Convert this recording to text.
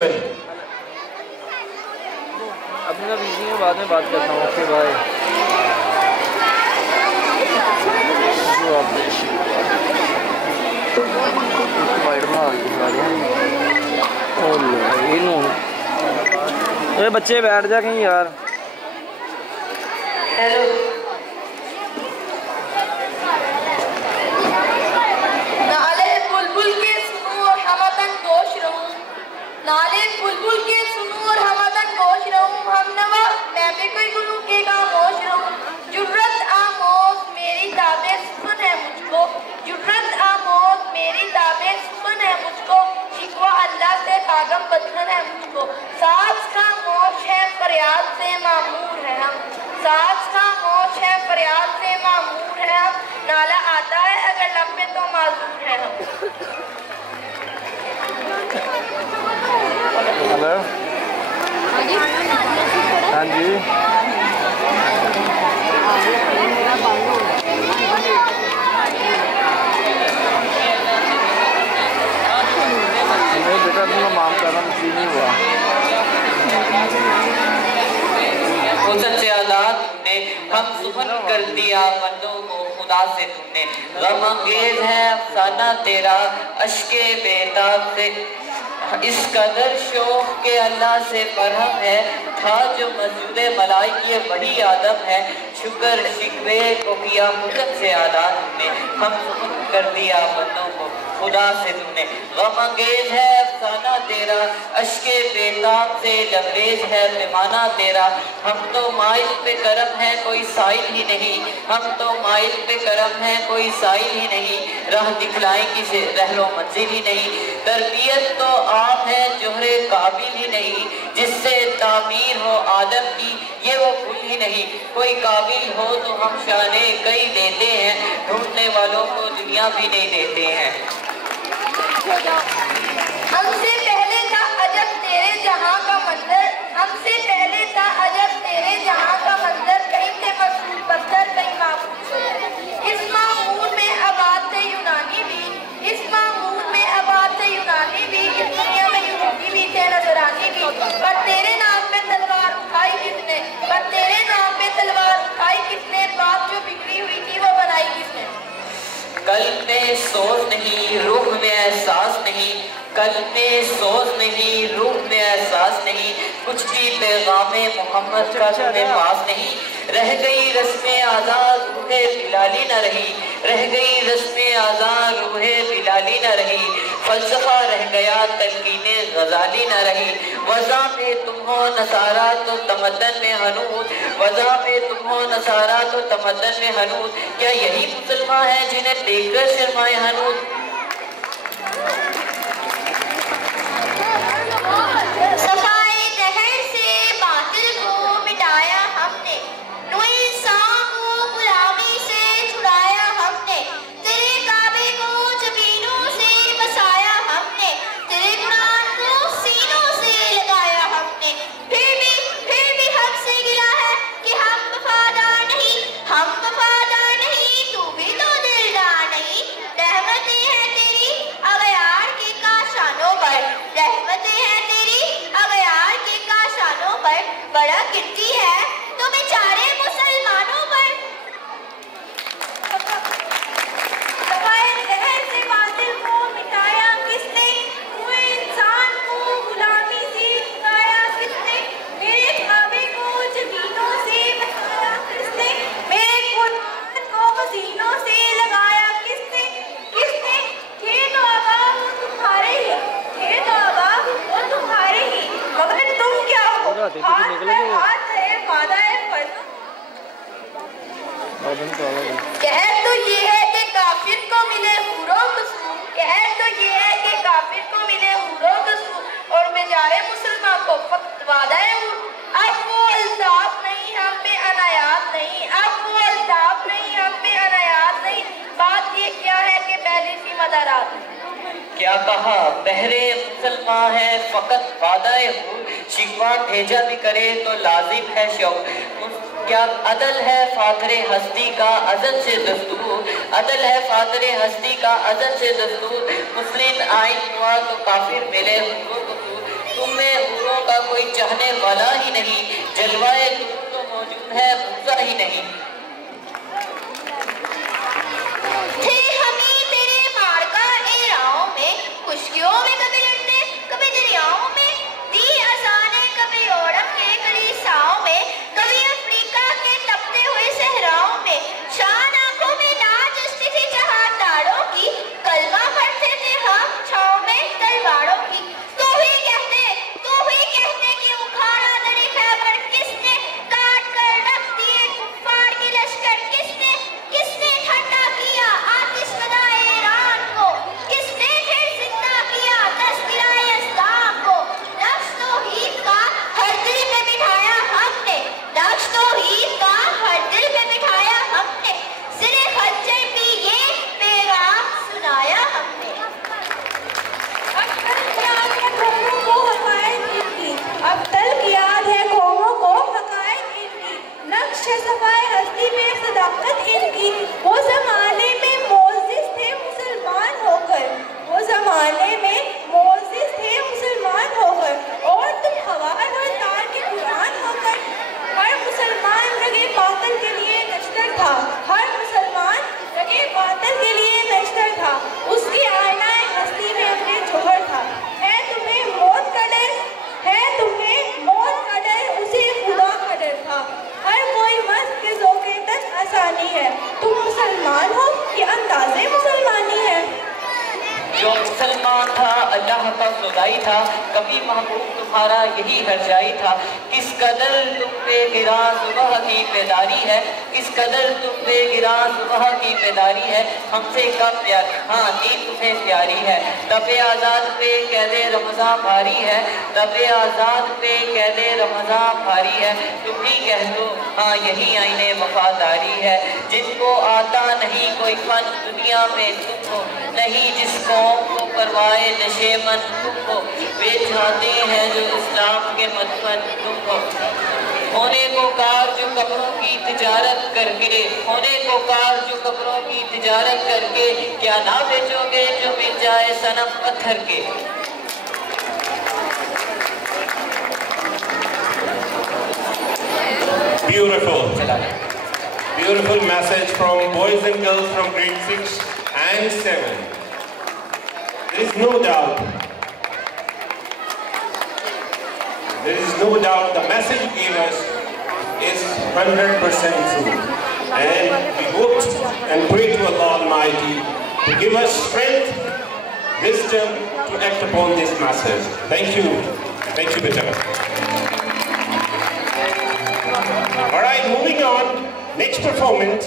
अपने बिजी में बाद में बात करता हूँ। Okay bye. अरे बच्चे बैठ जा कहीं यार। हेलो नाले बुलबुल के सुनूं और हमदन गोश रहूं, नाले बुलबुल के सुनूं और हमदन गोश रहूं, हमनवा मैं भी कोई गुरु के खामोश रहूं। जुर्रत आमोज मेरी ताबे सुन है मुझको, जुर्रत आमोज मेरी ताबे सुन है मुझको, शिकवा अल्लाह से पागम बदन है मुझको। साज खामोश है फरियाद से मामूर है हम, साज खामोश है फरियाद से मामूर है हम, नाला आता है अगर लब पे तो माजूर है हम। हेलो हाँ जी नहीं बेटा तुम माम कर रहा हूँ नहीं हुआ। सच्चे अल्लाह तुमने हम सुबह कर दिया बंदों को खुदा से, तुमने गम अंगेज है अफसाना तेरा अश्के बेताब से, इस कदर शौक के अल्लाह से परहम है, था जो मजूद मलाइक ये वही आदम है, शुक्र शिकवे को किया हुक्म से आला तुमने, हम सुबह कर दिया बंदों को खुदा से, तुमने गम अंगेज है अफसाना तेरा अश्के बेताब से, लबरेज है पैमाना तेरा, हम तो माइल पे करम है कोई साइल ही नहीं, हम तो माइल पे करम है कोई साइल ही नहीं, राह दिखलाएं किसे रहलो मंजिल ही नहीं, तरबियत तो आप है जोहरे काबिल ही नहीं, जिससे तामीर हो आदम की ये वो भूल ही नहीं, कोई काबिल हो तो हम शाने कई देते हैं, ढूंढने वालों को दुनिया भी नहीं देते हैं। हमसे पहले था अजब तेरे जहां का मंजर, हमसे पहले था अजब तेरे जहां का मंजर, कहीं थे मजबूत पत्थर कहीं मामूल शजर, इस मामूल में आबाद थे यूनानी भी, इस मामूल में आबाद थे यूनानी भी, इस दुनिया में यहूदी भी थे नजरानी भी, पर तेरे नाम पे तलवार उठाई किसने, पर तेरे नाम पे तलवार उठाई किसने, बात जो बिगड़ी हुई थी वो बनाई किसने। कल में सोच नहीं रूह में एहसास नहीं, कल में सोच नहीं रूह में एहसास नहीं, कुछ भी पैगामे मोहम्मद का तुम्हें पास नहीं, रह गई रस्में आज़ाद रूहे बिलाली न रही, रह गई रस्में आज़ाद रूहे बिलाली न रही, फलसफा रह गया तलकीने गजाली न रही, वज़ा में तुम हो नसारा तो तमद्दन में हनूद, वज़ा में तुम हो नसारा तो तमद्दन में हनूद, क्या यही मुसलमान है जिन्हें देखकर शर्माए हनूद। सफाई नहर से बातिल को मिटाया हमने, नूर इंसान को गुलामी से छुड़ाया हमने, तेरे काबे को जमीनों से बसाया हमने, तेरे कुरान को सीनों से लगाया हमने, फिर भी हमसे गिला है कि हम वफादार नहीं, हम वफादार नहीं, तू भी तो दिलदार नहीं, रहमतें हैं तेरी अगयार के काशानों पर, रहमतें हैं तेरी अगयार के काशानों पर, बड़ा गिरती है तो बेचारे मुसलमानों पर। सफाए जहर से बातिल को मिटाया किसने, हुए इंसान को गुलामी से छुड़ाया किसने, मेरे काबे को जमीनों से बचाया किसने, मेरे कुरान को मसीनों से लगाया किसने, किसने, थे तो आगा वो तुम्हारे ही, थे तो आगा वो तुम्हारे ही, मगर तुम क्या हो, हाथ है वादा है फर्ज। कहर तो ये है कि काफिर को मिले हुरो कसूर, कहर तो ये है कि काफिर को मिले हुरो कसूर, और बेचारे मुसलमान को फक्त वादा है हुर। अब वो अल्ताफ नहीं हम पे अनायात नहीं, अब वो अल्ताफ नहीं हम पे अनायात नहीं, बात ये क्या है कि पहले सी मदारात। क्या कहा बहरे मुसलमान है फकत वादाए हूँ, शिकवा भेजा भी करे तो लाजिम है शौक, क्या अदल है फातरे हस्ती का अजल से दस्तूर, अदल है फातरे हस्ती का अजल से दस्तूर, मुस्लिम आइन हुआ तो काफिर मिले हुजूर, तुम कोई चाहने वाला ही नहीं, जलवाए तो मौजूद है पूरा ही नहीं। थे हमी तेरे मार्का ए राहों में, खुशकियों में कभी लड़ने कभी दरियाओं में, दी असाने कभी यूरोप के कलीसियाओं में, कभी अफ्रीका के तपते हुए सहराओं में, शान आंखों में नाच उठती थी जहादारों की, कलमा पढ़ते थे हम छाँव में तलवारों की। तू ही कहते कि उखाड़ा दरे खैबर किसने, काट कर रख दिए कुफ्फार के लश्कर किसने, किसने ठंडा किया आतिश फ़दाए ईरान को, किसने फिर जिंदा किया तस्वीराए इस्लाम को। नक्श तौहीद का हर दिल में बिठाया हमने, नक्श तौहीद का हर दिल में बिठाया हमने, ज़िरे खंजर भी ये पैगाम सुनाया हमने। अब तक याद है कौमों को हक़ाइक़ इनकी, नक्श सफ़ाए हस्ती में सदाकत इनकी। वो ज़माने में मोअज़्ज़िज़ थे मुसलमान होकर, वो ज़माने में मोअज़्ज़िज़ थे मुसलमान होकर, और तुम हवाल और तार के कुरान होकर। हर मुसलमान रगे बातिल के लिए नश्तर था, हर मुसलमान रगे बातिल के लिए नश्तर था, उसकी आईनाए हस्ती में अपने जोहर था। है तुम्हें मौत का डर, है तुम्हें मौत का डर, उसे खुदा का डर था। हर कोई मस्त के ज़ौक़े तक आसानी है, तुम मुसलमान हो ये अंदाज़े मुसलमानी है। जो मुसलमान था अल्लाह का खुदाई था, कभी महबूब तुम्हारा यही हरजाई था। किस कदर तुम पे गिरा सुबह की बेदारी है, किस कदर तुम पे गिरा सुबह की बेदारी है, हमसे कब प्यार, हाँ दीन तुम्हें प्यारी है। तबे आज़ाद पे कैदे रमज़ां भारी है, तबे आज़ाद पे कैदे रमज़ां भारी है। तुम ही कह दो हाँ यही आईने वफादारी है। जिनको आता नहीं कोई फन दुनिया में तुम हो, नहीं जिसको को परवाए नशे मन तुम हो, वे चाहते हैं जो इस्लाम के मतबन तुम हो। होने को कार जो कब्रों की तिजारत करके, होने को कार जो कब्रों की तिजारत करके, क्या ना बेचोगे जो मिल जाए सनम पत्थर के। Beautiful message from boys and girls from grade 6 and 7. There is no doubt the message you gave us is 100% true. And we hope and pray to Allah Almighty to give us strength, wisdom to act upon this message. Thank you. Thank you, Beta. Alright, moving on. Next performance.